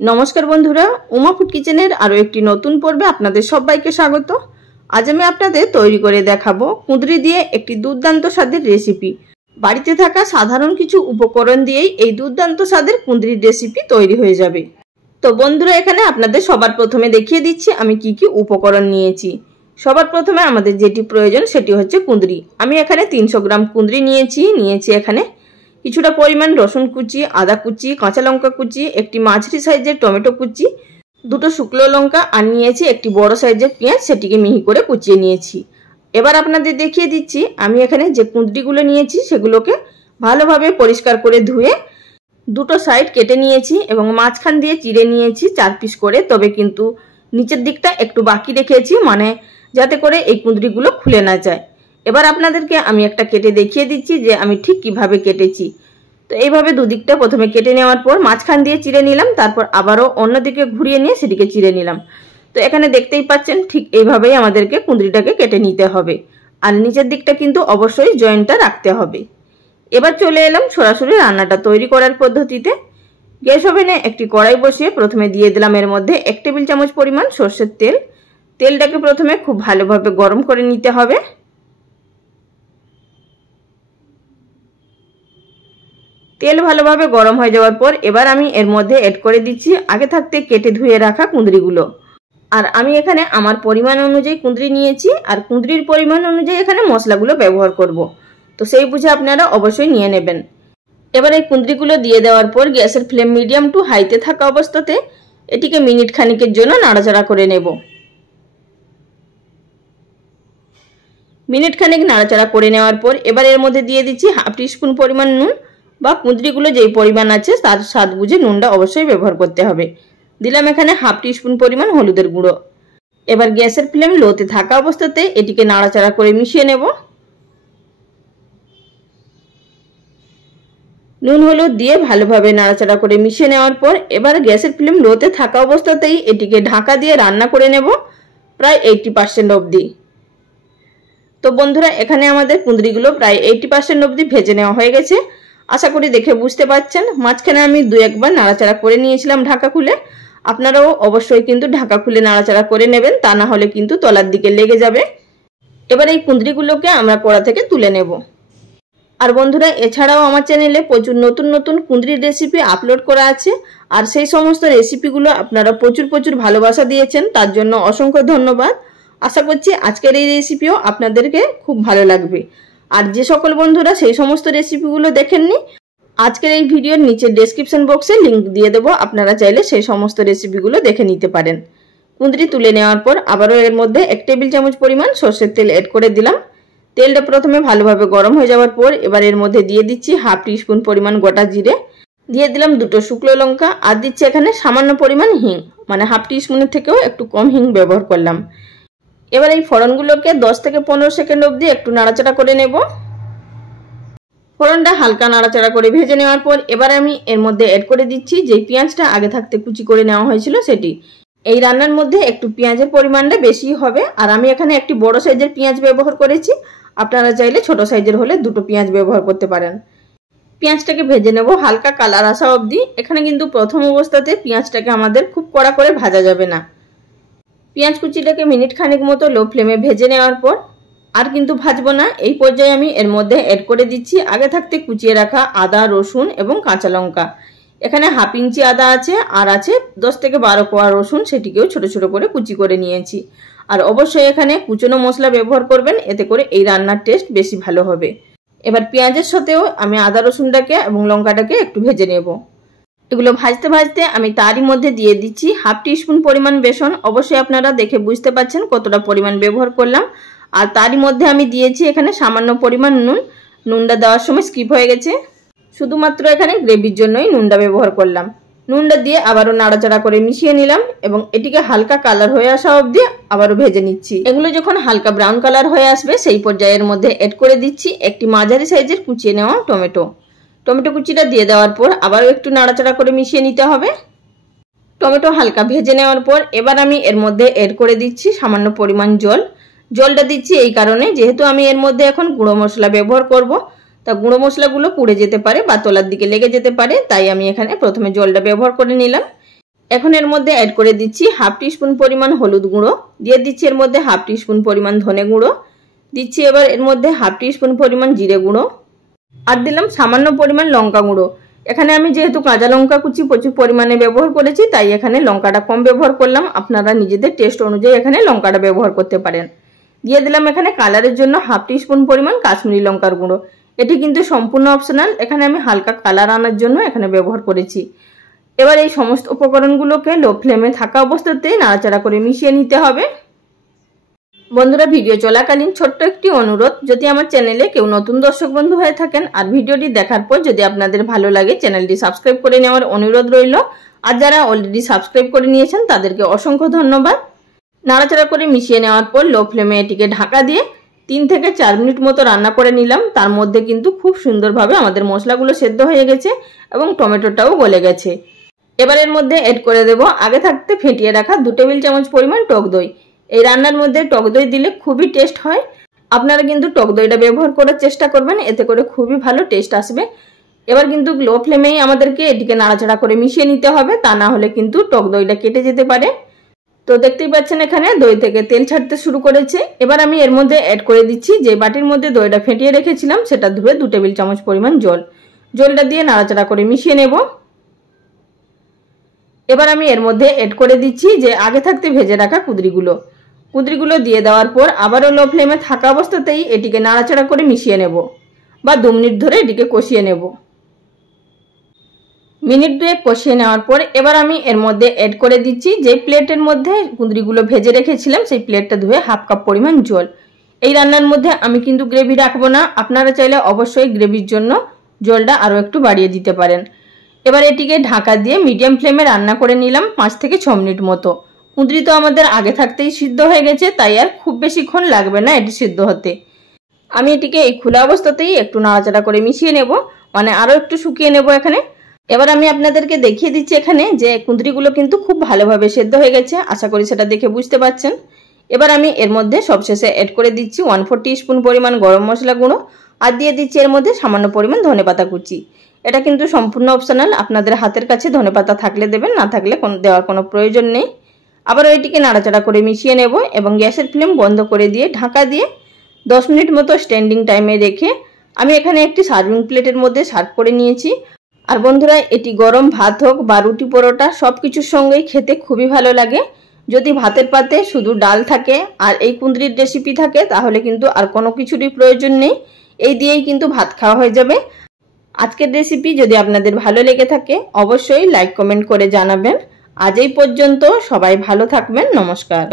नमस्कार बंधुरा उमा फूड किचेनेर आरो एकटी नतून पर्वे आपनादेर सबाइके स्वागत। आज आमि आपनादेर तैरी करे देखाबो कुंदरी दिये एकटी दुर्दान्त स्वादेर रेसिपि। बाड़ीते थाका साधारण किछु उपकरण दियेई एई दुर्दान्त स्वादेर कुंदरिर रेसिपि तैरी हये जाबे। तो बंधुरा एखाने आपनादेर सबार प्रथमे देखिये दिচ্ছি आमि कि कि उपकरण नियेछि। सबार प्रथमे आमादेर जेटी प्रयोजन सेटी हच्छे कुंदरी। आमि एखाने 300 ग्राम कुंदरी नियेछि एखाने কিছুটা পরিমাণ রসুন কুচি, আদা কুচি, কাঁচা লঙ্কা কুচি, একটি মাঝারি সাইজের টমেটো কুচি, দুটো শুকনো লঙ্কা আর নিয়েছি একটি বড় সাইজের পেঁয়াজ, সেটিকে মিহি করে কুচিয়ে নিয়েছি। এবার আপনাদের দেখিয়ে দিচ্ছি আমি এখানে যে কুঁদরিগুলো নিয়েছি সেগুলোকে ভালোভাবে পরিষ্কার করে ধুয়ে দুটো সাইড কেটে নিয়েছি এবং মাঝখান দিয়ে চিড়ে নিয়েছি 4 পিস করে। তবে কিন্তু নিচের দিকটা একটু বাকি রেখেছি, মানে যাতে করে এই কুঁদরিগুলো খুলে না যায়। এবার আপনাদেরকে আমি একটা কেটে দেখিয়ে দিচ্ছি যে আমি ঠিক কিভাবে কেটেছি। তো এইভাবে দুদিকটা প্রথমে কেটে নেওয়ার পর মাঝখান দিয়ে চিড়ে নিলাম, তারপর আবারও অন্যদিকে ঘুরিয়ে নিয়ে সেটিকে চিড়ে নিলাম। তো এখানে দেখতেই পাচ্ছেন ঠিক এইভাবেই আমাদেরকে কুঁদরিটাকে কেটে নিতে হবে, আর নিচের দিকটা কিন্তু অবশ্যই জয়েন্টটা রাখতে হবে। এবার চলে এলাম সরাসরি রান্নাটা তৈরি করার পদ্ধতিতে। গ্যাস ওভেনে একটি কড়াই বসিয়ে প্রথমে দিয়ে দিলাম এর মধ্যে 1 টেবিল চামচ পরিমাণ সরষের তেল। তেলটাকে প্রথমে খুব ভালোভাবে গরম করে নিতে হবে। তেল ভালোভাবে গরম হয়ে যাওয়ার পর এবার আমি এর মধ্যে এড করে দিচ্ছি আগে থাকতে কেটে ধুয়ে রাখা কুঁদরিগুলো। আর আমি এখানে আমার পরিমাণ অনুযায়ী কুঁদরি নিয়েছি, আর কুঁদরির পরিমাণ অনুযায়ী এখানে মশলাগুলো ব্যবহার করব। তো সেই বুঝে আপনারা অবশ্যই নিয়ে নেবেন। এবার এই কুঁদরিগুলো দিয়ে দেওয়ার পর গ্যাসের ফ্লেম মিডিয়াম টু হাইতে থাকা অবস্থাতে এটিকে মিনিট খানিকের জন্য নাড়াচাড়া করে নেব। মিনিট খানিক নাড়াচাড়া করে নেওয়ার পর এবার এর মধ্যে দিয়ে দিচ্ছি হাফ টিস্পুন পরিমাণ নুন, বা কুঁদরিগুলো যেই পরিমাণ আছে তার স্বাদ বুঝে নুনটা অবশ্যই ব্যবহার করতে হবে। দিলাম এখানে হাফ টিস্পুন পরিমাণ হলুদের গুঁড়ো। এবার গ্যাসের ফ্লেম লোতে থাকা অবস্থাতে এটিকে নাড়াচাড়া করে মিশিয়ে নেব। নুন হলুদ দিয়ে ভালোভাবে নাড়াচাড়া করে মিশিয়ে নেওয়ার পর এবার গ্যাসের ফ্লেম লোতে থাকা অবস্থাতেই এটিকে ঢাকা দিয়ে রান্না করে নেব প্রায় 80% অবধি। তো বন্ধুরা এখানে আমাদের কুঁদরিগুলো প্রায় 80% অবধি ভেজে নেওয়া হয়ে গেছে। আশা করি দেখে বুঝতে পারছেন। মাঝখানে আমি 2-1 বার নাড়াচাড়া করে নিয়েছিলাম ঢাকা খুলে। আপনারাও অবশ্যই কিন্তু ঢাকা খুলে নাড়াচাড়া করে নেবেন, তা না হলে কিন্তু তলার দিকে লেগে যাবে। এবার এই কুঁদরিগুলোকে আমরা কড়া থেকে তুলে নেব। আর বন্ধুরা এছাড়াও আমার চ্যানেলে প্রচুর নতুন নতুন কুঁদরির রেসিপি আপলোড করা আছে, আর সেই সমস্ত রেসিপিগুলো আপনারা প্রচুর ভালোবাসা দিয়েছেন, তার জন্য অসংখ্য ধন্যবাদ। আশা করছি আজকের এই রেসিপিও আপনাদেরকে খুব ভালো লাগবে। আর যে সকল বন্ধুরা সেই সমস্ত রেসিপিগুলো দেখেননি, আজকের এই ভিডিওর নিচে ডেসক্রিপশন বক্সে লিংক দিয়ে দেবো, আপনারা চাইলে সেই সমস্ত রেসিপিগুলো দেখে নিতে পারেন। কুঁদরি তুলে নেওয়ার পর আবারও এর মধ্যে 1 টেবিল চামচ পরিমাণ সরষের তেল এড করে দিলাম। তেলটা প্রথমে ভালোভাবে গরম হয়ে যাওয়ার পর এবার এর মধ্যে দিয়ে দিচ্ছি হাফ টিস্পুন পরিমাণ গোটা জিরে, দিয়ে দিলাম দুটো শুকনো লঙ্কা, আর দিচ্ছি এখানে সামান্য পরিমাণ হিং, মানে হাফ টিস্পুনের থেকেও একটু কম হিং ব্যবহার করলাম। এবার এই ফোড়নগুলোকে 10 থেকে 15 সেকেন্ড অবধি একটু নাড়াচাড়া করে নেব। ফোড়নটা হালকা নাড়াচাড়া করে ভেজে নেওয়ার পর এবার আমি এর মধ্যে এড করে দিচ্ছি যে পেঁয়াজটা আগে থাকতে কুচি করে নেওয়া হয়েছিল সেটি। এই রান্নার মধ্যে একটু পেঁয়াজের পরিমাণটা বেশি হবে, আর আমি এখানে একটি বড় সাইজের পেঁয়াজ ব্যবহার করেছি। আপনারা চাইলে ছোট সাইজের হলে দুটো পেঁয়াজ ব্যবহার করতে পারেন। পেঁয়াজটাকে ভেজে নেব হালকা কালার আসা অবধি। এখানে কিন্তু প্রথম অবস্থাতে পেঁয়াজটাকে আমাদের খুব কড়া করে ভাজা যাবে না। পেঁয়াজ কুচিটাকে মিনিট খানেক মতো লো ফ্লেমে ভেজে নেওয়ার পর আর কিন্তু ভাজবো না। এই পর্যায়ে আমি এর মধ্যে এড করে দিচ্ছি আগে থাকতে কুচিয়ে রাখা আদা, রসুন এবং কাঁচা লঙ্কা। এখানে হাফ ইঞ্চি আদা আছে, আর আছে 10 থেকে 12 কোয়া রসুন, সেটিকেও ছোট ছোট করে কুচি করে নিয়েছি। আর অবশ্যই এখানে কুচনো মশলা ব্যবহার করবেন, এতে করে এই রান্নার টেস্ট বেশি ভালো হবে। এবার পেঁয়াজের সাথেও আমি আদা রসুনটাকে এবং লঙ্কাটাকে একটু ভেজে নেব। এগুলো ভাজতে ভাজতে আমি তারই মধ্যে দিয়ে দিচ্ছি হাফ টিস্পুন পরিমাণ বেসন। অবশ্যই আপনারা দেখে বুঝতে পারছেন কতটা পরিমাণ ব্যবহার করলাম। আর তারই মধ্যে আমি দিয়েছি এখানে সামান্য পরিমাণ নুন। নুনটা দেওয়ার সময় স্কিপ হয়ে গেছে, শুধুমাত্র এখানে গ্রেভির জন্যই নুনটা ব্যবহার করলাম। নুনটা দিয়ে আবারও নাড়াচাড়া করে মিশিয়ে নিলাম এবং এটিকে হালকা কালার হয়ে আসা অবধি আবারও ভেজে নিচ্ছি। এগুলো যখন হালকা ব্রাউন কালার হয়ে আসবে সেই পর্যায়ের মধ্যে এড করে দিচ্ছি একটি মাঝারি সাইজের কুচিয়ে নেওয়া টমেটো কুচিটা দিয়ে দেওয়ার পর আবারও একটু নাড়াচাড়া করে মিশিয়ে নিতে হবে। টমেটো হালকা ভেজে নেওয়ার পর এবার আমি এর মধ্যে এড করে দিচ্ছি সামান্য পরিমাণ জল। জলটা দিচ্ছি এই কারণে যেহেতু আমি এর মধ্যে এখন গুঁড়ো মশলা ব্যবহার করব, তা গুঁড়ো মশলাগুলো পুড়ে যেতে পারে বা তলার দিকে লেগে যেতে পারে, তাই আমি এখানে প্রথমে জলটা ব্যবহার করে নিলাম। এখন এর মধ্যে অ্যাড করে দিচ্ছি হাফ টিস্পুন পরিমাণ হলুদ গুঁড়ো, দিয়ে দিচ্ছি এর মধ্যে হাফ টিস্পুন পরিমাণ ধনে গুঁড়ো, দিচ্ছি এবার এর মধ্যে হাফ টিস্পুন পরিমাণ জিরে গুঁড়ো, আর দিলাম সামান্য পরিমাণ লঙ্কা গুঁড়ো। এখানে আমি যেহেতু কাঁচা লঙ্কা কুচি প্রচুর পরিমাণে ব্যবহার করেছি, তাই এখানে লঙ্কাটা কম ব্যবহার করলাম। আপনারা নিজেদের টেস্ট অনুযায়ী এখানে লঙ্কাটা ব্যবহার করতে পারেন। দিয়ে দিলাম এখানে কালারের জন্য হাফ টিস্পুন পরিমাণ কাশ্মীরি লঙ্কার গুঁড়ো। এটি কিন্তু সম্পূর্ণ অপশনাল, এখানে আমি হালকা কালার আনার জন্য এখানে ব্যবহার করেছি। এবার এই সমস্ত উপকরণগুলোকে লো ফ্লেমে থাকা অবস্থাতেই নাড়াচাড়া করে মিশিয়ে নিতে হবে। বন্ধুরা, ভিডিও চলাকালীন ছোট্ট একটি অনুরোধ, যদি আমার চ্যানেলে কেউ নতুন দর্শক বন্ধু হয়ে থাকেন আর ভিডিওটি দেখার পর যদি আপনাদের ভালো লাগে, চ্যানেলটি সাবস্ক্রাইব করে নেওয়ার অনুরোধ রইল। আর যারা অলরেডি সাবস্ক্রাইব করে নিয়েছেন তাদেরকে অসংখ্য ধন্যবাদ। নাড়াচাড়া করে মিশিয়ে নেওয়ার পর লো ফ্লেমে এটিকে ঢাকা দিয়ে 3 থেকে 4 মিনিট মতো রান্না করে নিলাম। তার মধ্যে কিন্তু খুব সুন্দরভাবে আমাদের মশলাগুলো সেদ্ধ হয়ে গেছে এবং টমেটোটাও গলে গেছে। এবার এর মধ্যে অ্যাড করে দেব আগে থাকতে ফেটিয়ে রাখা 2 টেবিল চামচ পরিমাণ টক দই। এই রান্নার মধ্যে টক দই দিলে খুবই টেস্ট হয়। আপনারা কিন্তু টক দইটা ব্যবহার করার চেষ্টা করবেন, এতে করে খুবই ভালো টেস্ট আসবে। এবার কিন্তু লো ফ্লেমেই আমাদেরকে এটিকে নাড়াচাড়া করে মিশিয়ে নিতে হবে, তা না হলে কিন্তু টক দইটা কেটে যেতে পারে। তো দেখতেই পাচ্ছেন এখানে দই থেকে তেল ছাড়তে শুরু করেছে। এবার আমি এর মধ্যে অ্যাড করে দিচ্ছি যে বাটির মধ্যে দইটা ফেটিয়ে রেখেছিলাম, সেটা ধুয়ে 2 টেবিল চামচ পরিমাণ জল। জলটা দিয়ে নাড়াচাড়া করে মিশিয়ে নেব। এবার আমি এর মধ্যে অ্যাড করে দিচ্ছি যে আগে থাকতে ভেজে রাখা কুঁদরিগুলো দিয়ে দেওয়ার পর আবারও লো ফ্লেমে থাকা অবস্থাতেই এটিকে নাড়াচাড়া করে মিশিয়ে নেব বা 2 মিনিট ধরে এটিকে কষিয়ে নেব। মিনিট 2 কষিয়ে নেওয়ার পর এবার আমি এর মধ্যে অ্যাড করে দিচ্ছি যে প্লেটের মধ্যে কুঁদরিগুলো ভেজে রেখেছিলাম, সেই প্লেটটা ধুয়ে হাফ কাপ পরিমাণ জল। এই রান্নার মধ্যে আমি কিন্তু গ্রেভি রাখবো না, আপনারা চাইলে অবশ্যই গ্রেভির জন্য জলটা আরও একটু বাড়িয়ে দিতে পারেন। এবার এটিকে ঢাকা দিয়ে মিডিয়াম ফ্লেমে রান্না করে নিলাম 5 থেকে 6 মিনিট মতো। কুঁদরি তো আমাদের আগে থাকতেই সিদ্ধ হয়ে গেছে, তাই আর খুব বেশিক্ষণ লাগবে না এটি সিদ্ধ হতে। আমি এটিকে এই খোলা অবস্থাতেই একটু নাড়াচাড়া করে মিশিয়ে নেব, মানে আরও একটু শুকিয়ে নেব এখানে। এবার আমি আপনাদেরকে দেখিয়ে দিচ্ছি এখানে যে কুঁদরিগুলো কিন্তু খুব ভালোভাবে সেদ্ধ হয়ে গেছে, আশা করি সেটা দেখে বুঝতে পারছেন। এবার আমি এর মধ্যে সবশেষে অ্যাড করে দিচ্ছি 1/4 টিস্পুন পরিমাণ গরম মশলা গুঁড়ো, আর দিয়ে দিচ্ছি এর মধ্যে সামান্য পরিমাণ ধনেপাতা কুচি। এটা কিন্তু সম্পূর্ণ অপশনাল, আপনাদের হাতের কাছে ধনেপাতা থাকলে দেবেন, না থাকলে দেওয়ার কোনো প্রয়োজন নেই। আবার এটিকে নাড়াচাড়া করে মিশিয়ে নেব এবং গ্যাসের ফ্লেম বন্ধ করে দিয়ে ঢাকা দিয়ে 10 মিনিট মতো স্ট্যান্ডিং টাইমে রেখে আমি এখানে একটি সার্ভিং প্লেটের মধ্যে সার্ভ করে নিয়েছি। আর বন্ধুরা, এটি গরম ভাত হোক বা রুটি পরোটা সব কিছুর সঙ্গেই খেতে খুবই ভালো লাগে। যদি ভাতের পাতে শুধু ডাল থাকে আর এই কুঁদরির রেসিপি থাকে, তাহলে কিন্তু আর কোনো কিছুরই প্রয়োজন নেই, এই দিয়েই কিন্তু ভাত খাওয়া হয়ে যাবে। আজকের রেসিপি যদি আপনাদের ভালো লেগে থাকে অবশ্যই লাইক কমেন্ট করে জানাবেন। আজ এই পর্যন্ত, সবাই ভালো থাকবেন, নমস্কার।